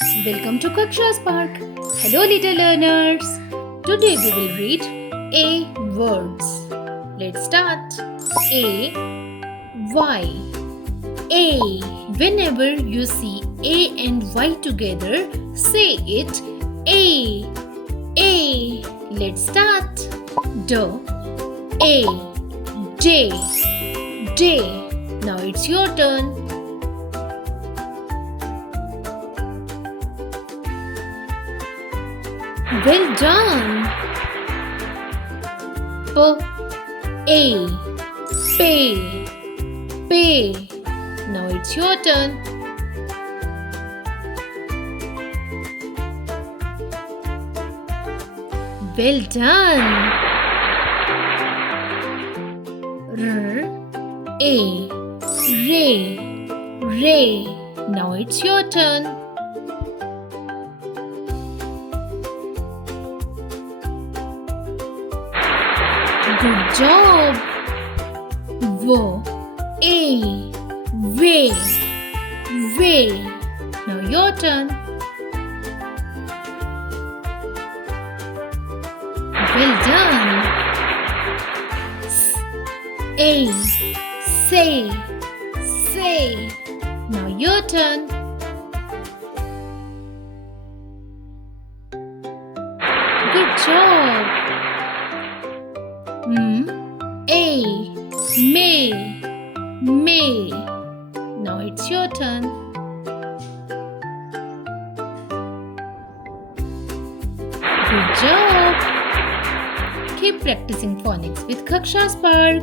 Welcome to KakshaSpark. Hello, little learners. Today we will read A words. Let's start. A, Y. A. Whenever you see A and Y together, say it A. A. Let's start. D, A. Day. Day. Now it's your turn. Well done. A. Pay. Pay. Now it's your turn. Well done. A. Ray. Ray. Now it's your turn. Good job. Way. Way. Now your turn. Well done. Say. Now your turn. Good job. May. Now it's your turn. Good job. Keep practicing phonics with KakshaSpark.